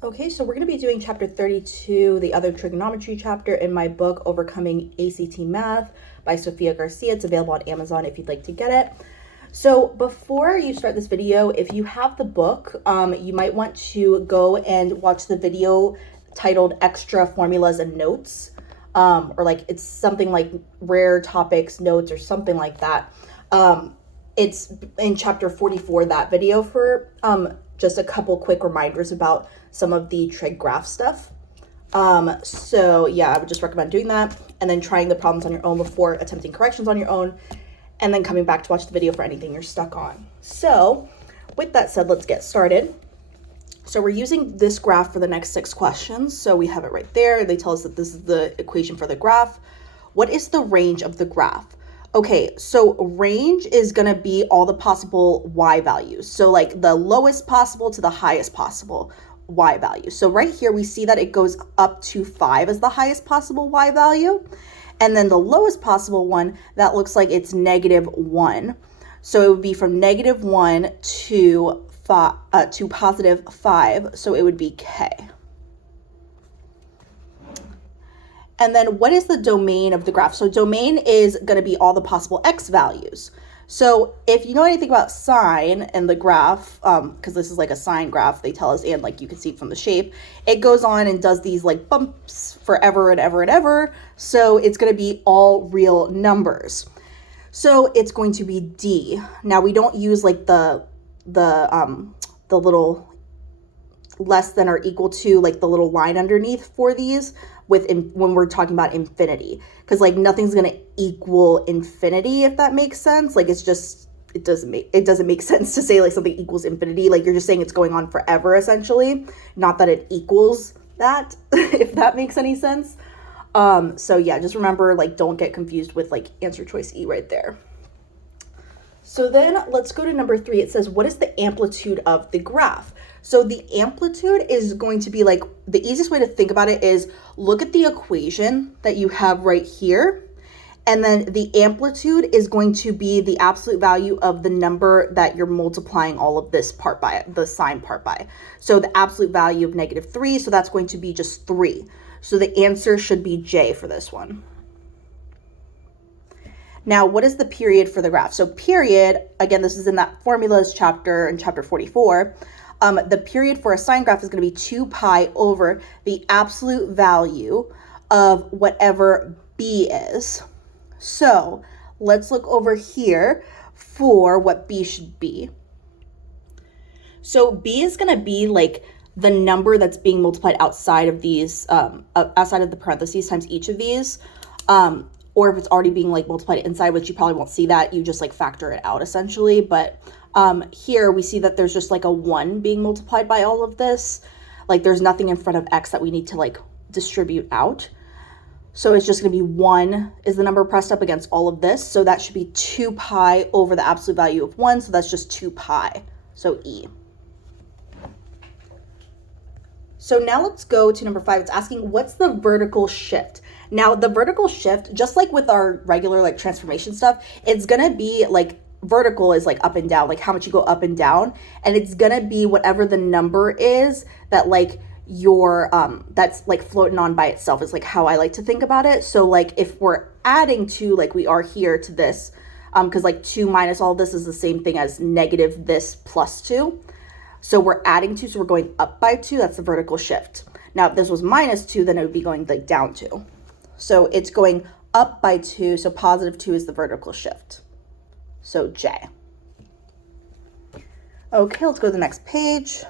Okay, so we're going to be doing chapter 32, the other trigonometry chapter in my book, Overcoming ACT Math by Sophia Garcia. It's available on Amazon if you'd like to get it. So before you start this video, if you have the book, you might want to go and watch the video titled Extra Formulas and Notes, or like it's something like Rare Topics Notes or something like that. It's in chapter 44, that video, for just a couple quick reminders about some of the trig graph stuff. So yeah, I would just recommend doing that and then trying the problems on your own before attempting corrections on your own, and then coming back to watch the video for anything you're stuck on. So with that said, let's get started. So we're using this graph for the next 6 questions. So we have it right there. They tell us that this is the equation for the graph. What is the range of the graph? Okay, so range is going to be all the possible y values. So like the lowest possible to the highest possible y value. So right here, we see that it goes up to 5 as the highest possible y value. And then the lowest possible one, that looks like it's -1. So it would be from -1 to +5. So it would be k. And then what is the domain of the graph? So domain is going to be all the possible x values. So if you know anything about sine and the graph, because this is like a sine graph, they tell us, and like you can see from the shape, it goes on and does these like bumps forever and ever and ever. So it's going to be all real numbers. So it's going to be d. Now we don't use like the little less than or equal to, like the little line underneath for these when we're talking about infinity, because like nothing's going to equal infinity, if that makes sense. Like it's just, it doesn't make sense to say like something equals infinity. Like you're just saying it's going on forever, essentially, not that it equals that, if that makes any sense. So yeah, just remember, like, don't get confused with like answer choice E right there. So then let's go to number 3. It says, what is the amplitude of the graph? So the amplitude is going to be like, the easiest way to think about it is look at the equation that you have right here. And then the amplitude is going to be the absolute value of the number that you're multiplying all of this part by, the sine part by. So the absolute value of -3, so that's going to be just 3. So the answer should be J for this one. Now, what is the period for the graph? So period, again, this is in that formulas chapter in chapter 44. The period for a sine graph is going to be 2 pi over the absolute value of whatever b is. So let's look over here for what b should be. So b is going to be like the number that's being multiplied outside of these, outside of the parentheses times each of these. Or if it's already being like multiplied inside, which you probably won't see that, you just like factor it out essentially. But here we see that there's just like a 1 being multiplied by all of this. Like there's nothing in front of x that we need to like distribute out. So it's just going to be 1 is the number pressed up against all of this. So that should be 2 pi over the absolute value of 1. So that's just 2 pi. So E. So now let's go to number 5. It's asking, what's the vertical shift? Now the vertical shift, just like with our regular like transformation stuff, it's going to be like vertical is like up and down, like how much you go up and down. And it's going to be whatever the number is that like your, that's like floating on by itself is like how I like to think about it. So like if we're adding 2, like we are here to this, because like 2 minus all this is the same thing as negative this plus 2. So we're adding 2, so we're going up by 2. That's the vertical shift. Now, if this was -2, then it would be going like down 2. So it's going up by 2, so +2 is the vertical shift. So J. Okay, let's go to the next page.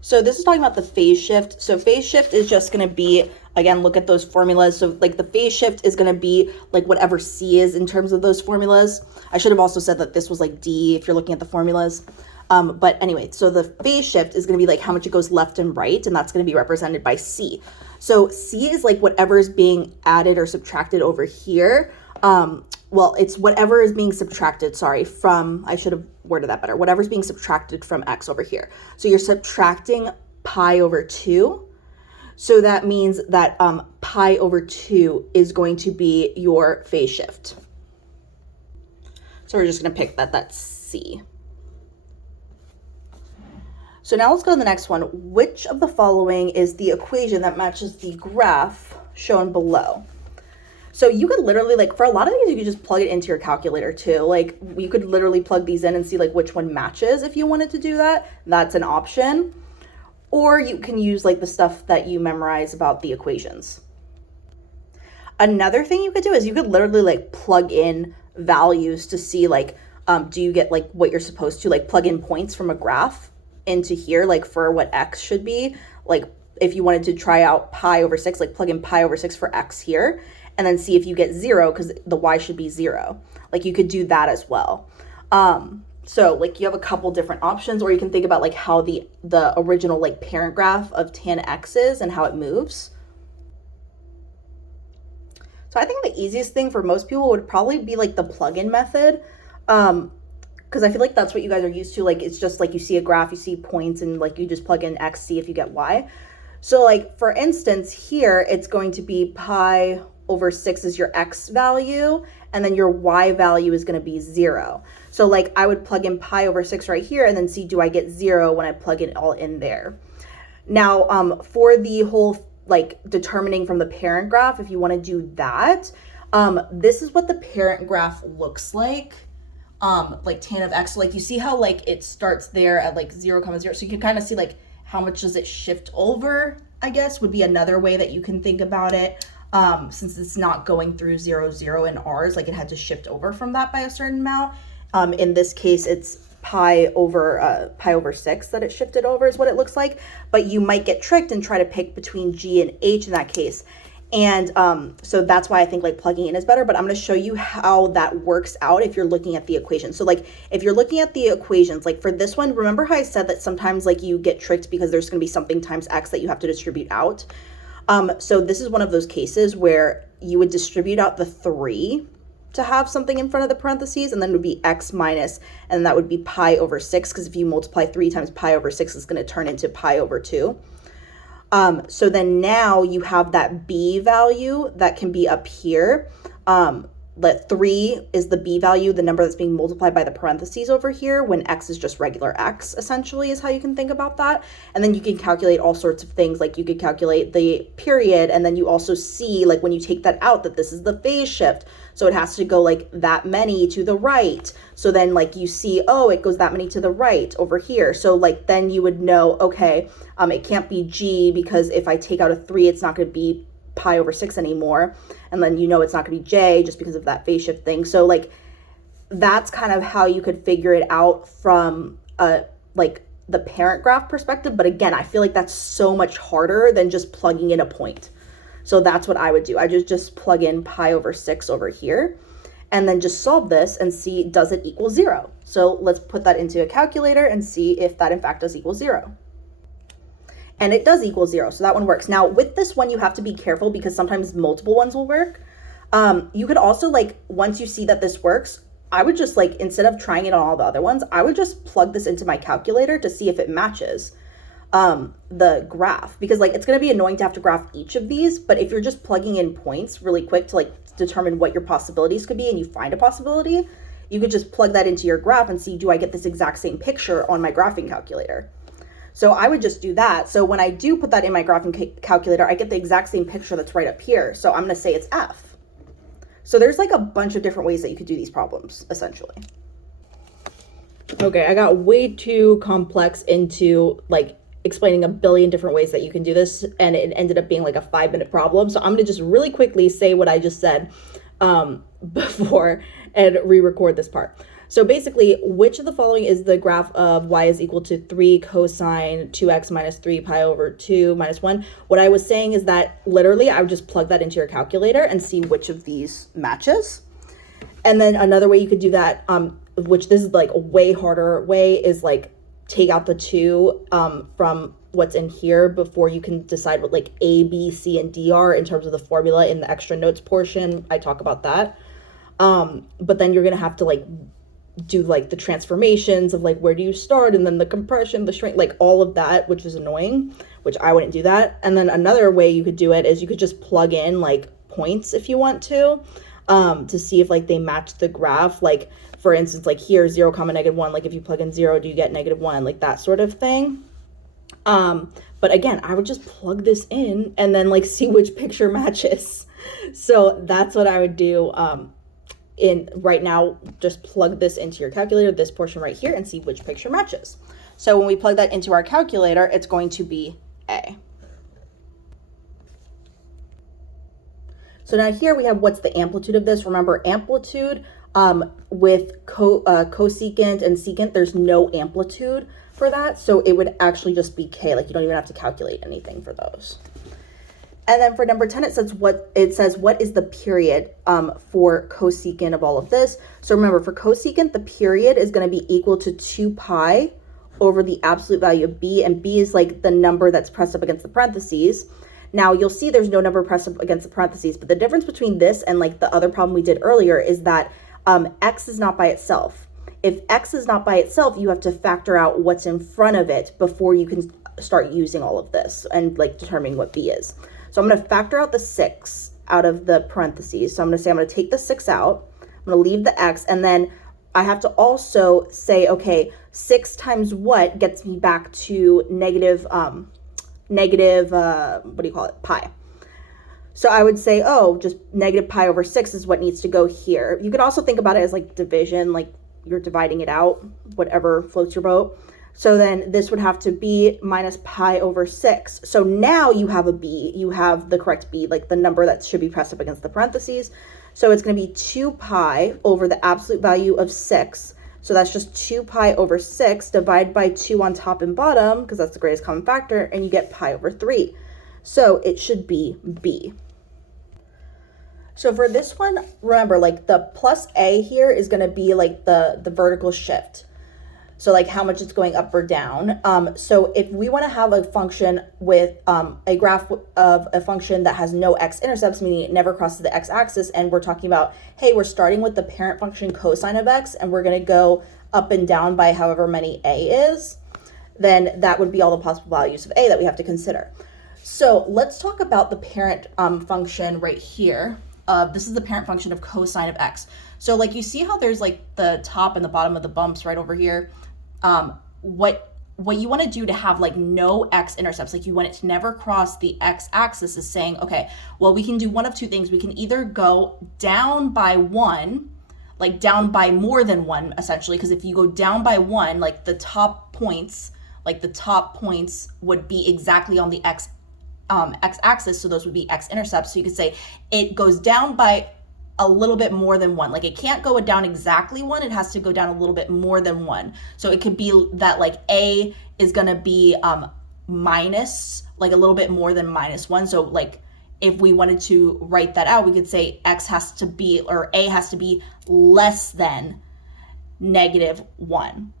So this is talking about the phase shift. So phase shift is just going to be, again, look at those formulas. So like the phase shift is going to be like whatever C is in terms of those formulas. I should have also said that this was like D if you're looking at the formulas. But anyway, so the phase shift is going to be like how much it goes left and right, and that's going to be represented by C. So C is like whatever is being added or subtracted over here. Well, it's whatever is being subtracted, sorry, from, I should have worded that better, whatever's being subtracted from X over here. So you're subtracting pi over 2. So that means that pi over 2 is going to be your phase shift. So we're just going to pick that that's C. So now let's go to the next one. Which of the following is the equation that matches the graph shown below? So you could literally, like, for a lot of these, you could just plug it into your calculator too. Like, you could literally plug these in and see like which one matches if you wanted to do that. That's an option. Or you can use like the stuff that you memorize about the equations. Another thing you could do is you could literally like plug in values to see like, do you get like what you're supposed to, like plug in points from a graph into here, like for what x should be. Like if you wanted to try out pi over 6, like plug in pi over 6 for x here, and then see if you get 0 because the y should be 0. Like you could do that as well. So like you have a couple different options, or you can think about like how the original like parent graph of tan x is and how it moves. So I think the easiest thing for most people would probably be like the plug-in method. Because I feel like that's what you guys are used to. Like it's just like you see a graph, you see points, and like you just plug in x, see if you get y. So like for instance here, it's going to be pi over 6 is your x value, and then your y value is going to be 0. So like I would plug in pi over 6 right here and then see, do I get 0 when I plug it all in there? Now for the whole like determining from the parent graph, if you want to do that, this is what the parent graph looks like tan of x. So like you see how like it starts there at like 0, 0. So you can kind of see like how much does it shift over, I guess, would be another way that you can think about it. Since it's not going through 0, 0 in ours, like it had to shift over from that by a certain amount. In this case, it's pi over 6 that it shifted over is what it looks like. But you might get tricked and try to pick between g and h in that case. And so that's why I think like plugging in is better, but I'm going to show you how that works out if you're looking at the equation. So like if you're looking at the equations, like for this one, remember how I said that sometimes like you get tricked because there's going to be something times x that you have to distribute out. So this is one of those cases where you would distribute out the 3 to have something in front of the parentheses, and then it would be x minus, and that would be pi over 6, because if you multiply 3 times pi over 6, it's going to turn into pi over 2. So then now you have that b value that can be up here. That 3 is the b value, the number that's being multiplied by the parentheses over here, when x is just regular x, essentially, is how you can think about that. And then you can calculate all sorts of things, like you could calculate the period, and then you also see, like when you take that out, that this is the phase shift. So it has to go like that many to the right. So then like you see, oh, it goes that many to the right over here. So like then you would know, okay, it can't be g, because if I take out a 3, it's not going to be pi over 6 anymore. And then you know it's not going to be j just because of that phase shift thing. So like that's kind of how you could figure it out from like the parent graph perspective. But again, I feel like that's so much harder than just plugging in a point. So that's what I would do. I just plug in pi over 6 over here and then just solve this and see, does it equal 0? So let's put that into a calculator and see if that in fact does equal 0. And it does equal 0, so that one works. Now with this one, you have to be careful because sometimes multiple ones will work. You could also, like, once you see that this works, I would just, like, instead of trying it on all the other ones, I would just plug this into my calculator to see if it matches the graph. Because, like, it's going to be annoying to have to graph each of these, but if you're just plugging in points really quick to, like, determine what your possibilities could be and you find a possibility, you could just plug that into your graph and see, do I get this exact same picture on my graphing calculator? So I would just do that. So when I do put that in my graphing calculator, I get the exact same picture that's right up here. So I'm going to say it's F. So there's like a bunch of different ways that you could do these problems, essentially. Okay, I got way too complex into like explaining a billion different ways that you can do this, and it ended up being like a 5-minute problem. So I'm going to just really quickly say what I just said before and re-record this part. So basically, which of the following is the graph of y is equal to 3 cosine 2x minus 3 pi over 2 minus 1? What I was saying is that literally I would just plug that into your calculator and see which of these matches. And then another way you could do that, which this is like a way harder way, is like take out the 2 from what's in here before you can decide what like A, B, C, and D are in terms of the formula. In the extra notes portion, I talk about that. But then you're going to have to like do like the transformations of like where do you start, and then the compression, the shrink, like all of that, which is annoying, which I wouldn't do that. And then another way you could do it is you could just plug in like points if you want to see if like they match the graph. Like for instance, like here 0, -1, like if you plug in 0, do you get -1, like that sort of thing. But again, I would just plug this in and then like see which picture matches. So that's what I would do. In right now, just plug this into your calculator, this portion right here, and see which picture matches. So when we plug that into our calculator, it's going to be A. So now here we have what's the amplitude of this. Remember, amplitude with cosecant and secant, there's no amplitude for that. So it would actually just be K, like you don't even have to calculate anything for those. And then for number 10, it says what is the period for cosecant of all of this. So remember, for cosecant, the period is going to be equal to 2 pi over the absolute value of b, and b is like the number that's pressed up against the parentheses. Now you'll see there's no number pressed up against the parentheses, but the difference between this and like the other problem we did earlier is that x is not by itself. If x is not by itself, you have to factor out what's in front of it before you can start using all of this and like determining what b is. So I'm going to factor out the 6 out of the parentheses. So I'm going to say I'm going to take the 6 out. I'm going to leave the x, and then I have to also say, okay, 6 times what gets me back to negative pi. So I would say, oh, just negative pi over 6 is what needs to go here. You could also think about it as like division, like you're dividing it out, whatever floats your boat. So then this would have to be minus pi over 6. So now you have a b, you have the correct b, like the number that should be pressed up against the parentheses. So it's going to be 2 pi over the absolute value of 6. So that's just 2 pi over 6 divided by 2 on top and bottom, because that's the greatest common factor, and you get pi over 3. So it should be b. So for this one, remember, like the plus a here is going to be like the vertical shift. So like how much it's going up or down. So if we want to have a function with a graph of a function that has no x-intercepts, meaning it never crosses the x-axis, and we're talking about, hey, we're starting with the parent function cosine of x, and we're going to go up and down by however many a is, then that would be all the possible values of a that we have to consider. So let's talk about the parent function right here. This is the parent function of cosine of x. So like you see how there's like the top and the bottom of the bumps right over here. What you want to do to have like no x-intercepts, like you want it to never cross the x-axis, is saying, okay, well, we can do one of two things. We can either go down by 1, like down by more than 1, essentially, because if you go down by 1, like the top points would be exactly on the x-axis, so those would be x-intercepts. So you could say it goes down by a little bit more than 1. Like it can't go down exactly 1, it has to go down a little bit more than 1. So it could be that like a is going to be minus, like a little bit more than minus 1. So like if we wanted to write that out, we could say x has to be, or a has to be less than negative 1.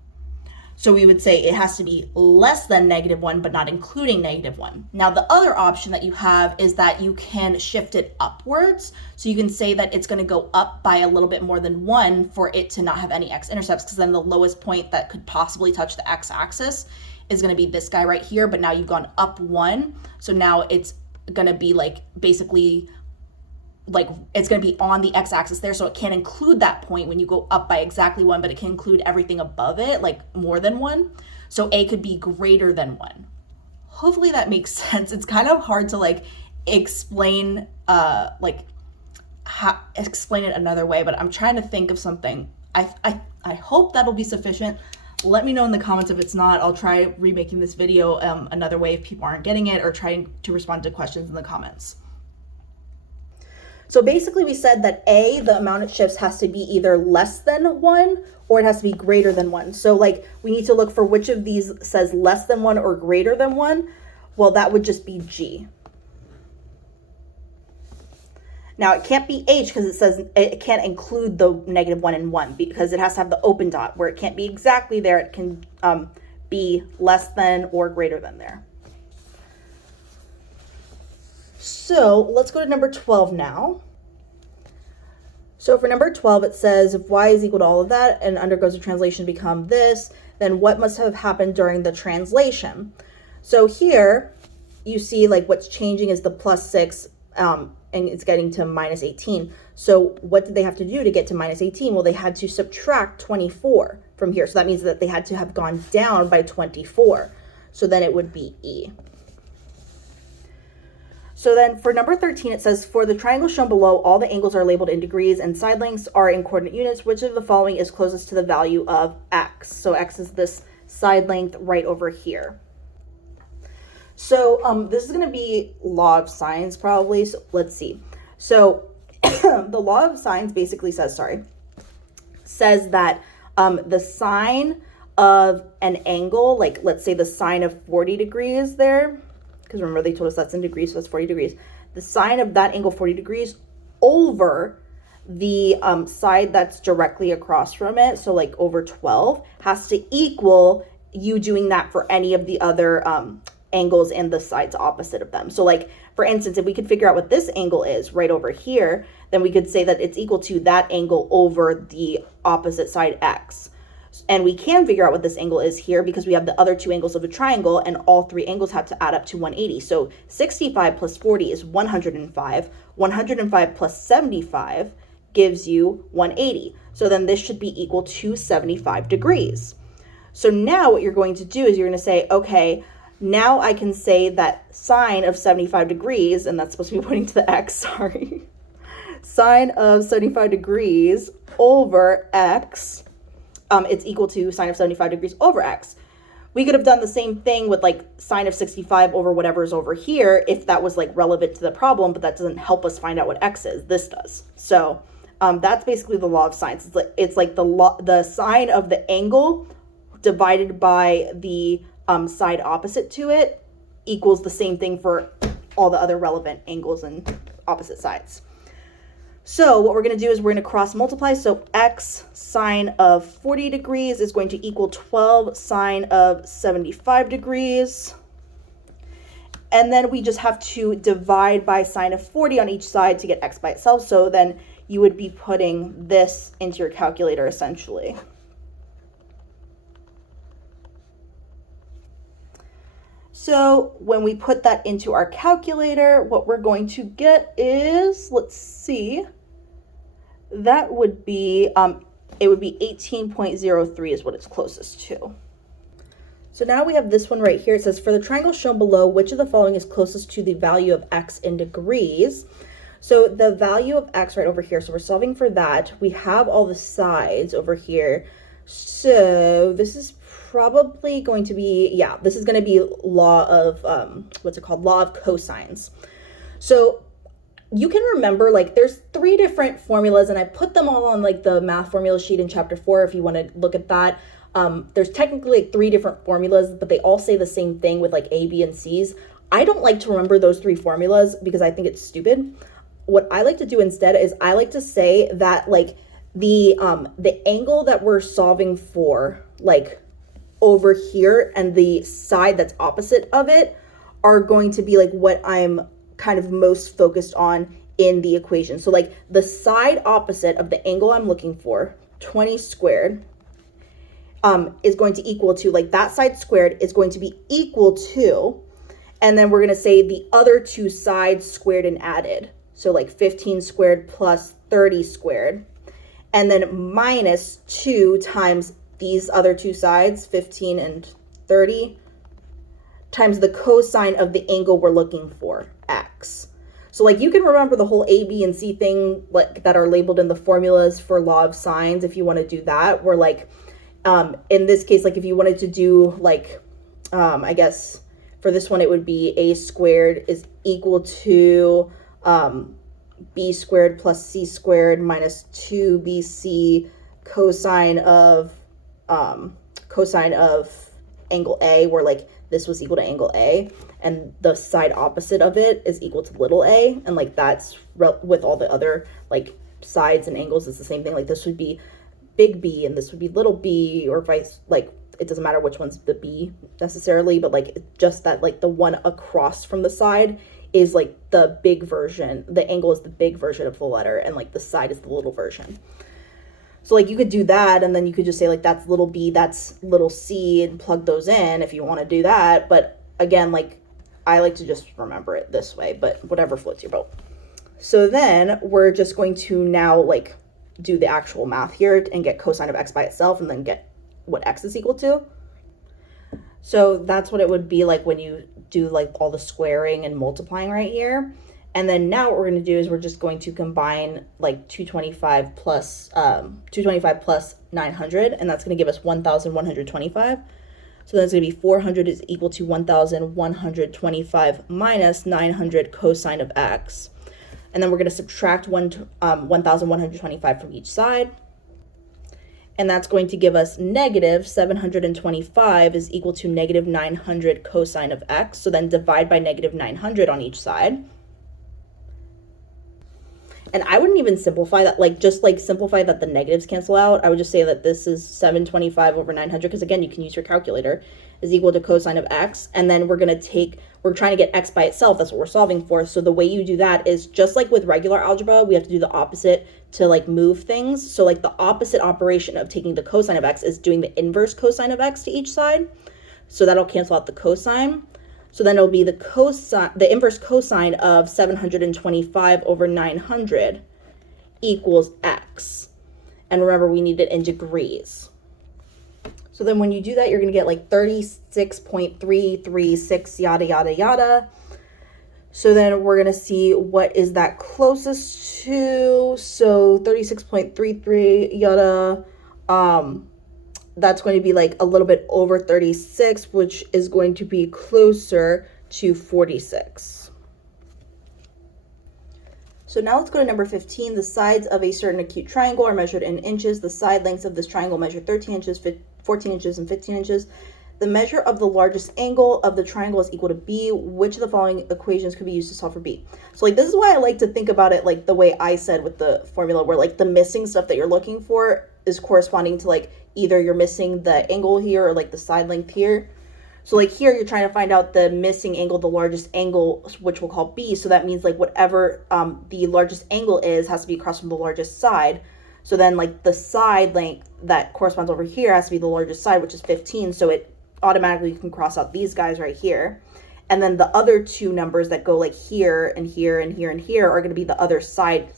So we would say it has to be less than negative 1, but not including negative 1. Now, the other option that you have is that you can shift it upwards. So you can say that it's going to go up by a little bit more than 1 for it to not have any x-intercepts, because then the lowest point that could possibly touch the x-axis is going to be this guy right here. But now you've gone up 1. So now it's going to be like basically like it's going to be on the x-axis there, so it can't include that point when you go up by exactly 1, but it can include everything above it, like more than 1. So a could be greater than 1. Hopefully that makes sense. It's kind of hard to like explain explain it another way, but I'm trying to think of something. I hope that'll be sufficient. Let me know in the comments if it's not. I'll try remaking this video another way if people aren't getting it, or trying to respond to questions in the comments. So basically we said that a, the amount it shifts, has to be either less than 1 or it has to be greater than 1. So like we need to look for which of these says less than 1 or greater than 1. Well, that would just be G. Now it can't be H because it says it can't include the negative 1 and 1, because it has to have the open dot where it can't be exactly there. It can be less than or greater than there. So let's go to number 12 now. So for number 12, it says if y is equal to all of that and undergoes a translation to become this, then what must have happened during the translation? So here you see like what's changing is the plus 6 and it's getting to minus 18. So what did they have to do to get to minus 18? Well, they had to subtract 24 from here. So that means that they had to have gone down by 24. So then it would be E. So then for number 13, it says, for the triangle shown below, all the angles are labeled in degrees and side lengths are in coordinate units. Which of the following is closest to the value of X? So X is this side length right over here. So this is going to be law of sines probably. So let's see. So the law of sines basically says that the sine of an angle, like let's say the sine of 40 degrees there, because remember they told us that's in degrees, so that's 40 degrees. The sine of that angle 40 degrees over the side that's directly across from it, so like over 12, has to equal you doing that for any of the other angles and the sides opposite of them. So like, for instance, if we could figure out what this angle is right over here, then we could say that it's equal to that angle over the opposite side X. And we can figure out what this angle is here because we have the other two angles of a triangle and all three angles have to add up to 180. So 65 plus 40 is 105. 105 plus 75 gives you 180. So then this should be equal to 75 degrees. So now what you're going to do is you're going to say, okay, now I can say that sine of 75 degrees, and that's supposed to be pointing to the X, sorry. Sine of 75 degrees over X, it's equal to sine of 75 degrees over X. We could have done the same thing with like sine of 65 over whatever is over here if that was like relevant to the problem, but that doesn't help us find out what X is. This does. So that's basically the law of sines. It's like the sine of the angle divided by the side opposite to it equals the same thing for all the other relevant angles and opposite sides. So what we're going to do is we're going to cross multiply. So X sine of 40 degrees is going to equal 12 sine of 75 degrees. And then we just have to divide by sine of 40 on each side to get X by itself. So then you would be putting this into your calculator essentially. So when we put that into our calculator, what we're going to get is, let's see, that would be, it would be 18.03 is what it's closest to. So now we have this one right here. It says, for the triangle shown below, which of the following is closest to the value of X in degrees? So the value of X right over here, so we're solving for that. We have all the sides over here. So this is probably going to be, yeah, this is going to be law of, law of cosines. So you can remember, like, there's 3 different formulas, and I put them all on, like, the math formula sheet in chapter 4 if you want to look at that. There's technically, like, 3 different formulas, but they all say the same thing with, like, A, B, and C's. I don't like to remember those 3 formulas because I think it's stupid. What I like to do instead is I like to say that, like, the angle that we're solving for, like, over here and the side that's opposite of it are going to be like what I'm kind of most focused on in the equation. So like the side opposite of the angle I'm looking for, 20 squared, is going to equal to, like, that side squared is going to be equal to, and then we're going to say the other 2 sides squared and added. So like 15 squared plus 30 squared, and then minus 2 times these other 2 sides, 15 and 30, times the cosine of the angle we're looking for, X. So like you can remember the whole A, B, and C thing, like, that are labeled in the formulas for law of sines if you want to do that. Where like, in this case, like if you wanted to do like, I guess for this one it would be A squared is equal to B squared plus C squared minus 2BC cosine of angle A, where like this was equal to angle A and the side opposite of it is equal to little a, and like that's with all the other like sides and angles, it's the same thing. Like this would be big B and this would be little b, or vice, like it doesn't matter which one's the B necessarily, but like just that like the one across from the side is like the big version, the angle is the big version of the letter, and like the side is the little version. So like you could do that, and then you could just say like that's little b, that's little c, and plug those in if you want to do that. But again, like I like to just remember it this way, but whatever floats your boat. So then we're just going to now like do the actual math here and get cosine of x by itself and then get what x is equal to. So that's what it would be like when you do like all the squaring and multiplying right here. And then now what we're going to do is we're just going to combine like 225 plus 900, and that's going to give us 1,125. So that's going to be 400 is equal to 1,125 minus 900 cosine of x. And then we're going to subtract 1,125 from each side. And that's going to give us negative 725 is equal to negative 900 cosine of x. So then divide by negative 900 on each side. And I wouldn't even simplify that, like just like simplify that the negatives cancel out. I would just say that this is 725 over 900, because again, you can use your calculator, is equal to cosine of x. And then we're trying to get x by itself. That's what we're solving for. So the way you do that is just like with regular algebra, we have to do the opposite to like move things. So like the opposite operation of taking the cosine of x is doing the inverse cosine of x to each side. So that'll cancel out the cosine. So then it'll be the inverse cosine of 725 over 900 equals x. And remember, we need it in degrees. So then when you do that, you're going to get like 36.336, yada, yada, yada. So then we're going to see what is that closest to. So 36.33, yada, that's going to be like a little bit over 36, which is going to be closer to 46. So now let's go to number 15. The sides of a certain acute triangle are measured in inches. The side lengths of this triangle measure 13 inches, 14 inches, and 15 inches. The measure of the largest angle of the triangle is equal to b. Which of the following equations could be used to solve for b? So like this is why I like to think about it like the way I said with the formula, where like the missing stuff that you're looking for is corresponding to like either you're missing the angle here or like the side length here. So like here you're trying to find out the missing angle, the largest angle, which we'll call b. So that means like whatever the largest angle is has to be across from the largest side. So then like the side length that corresponds over here has to be the largest side, which is 15. So it automatically can cross out these guys right here. And then the other two numbers that go like here and here and here and here are going to be the other side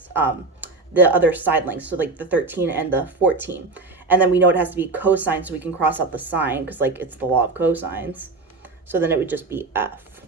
lengths. So like the 13 and the 14. And then we know it has to be cosine, so we can cross out the sign because like it's the law of cosines. So then it would just be f.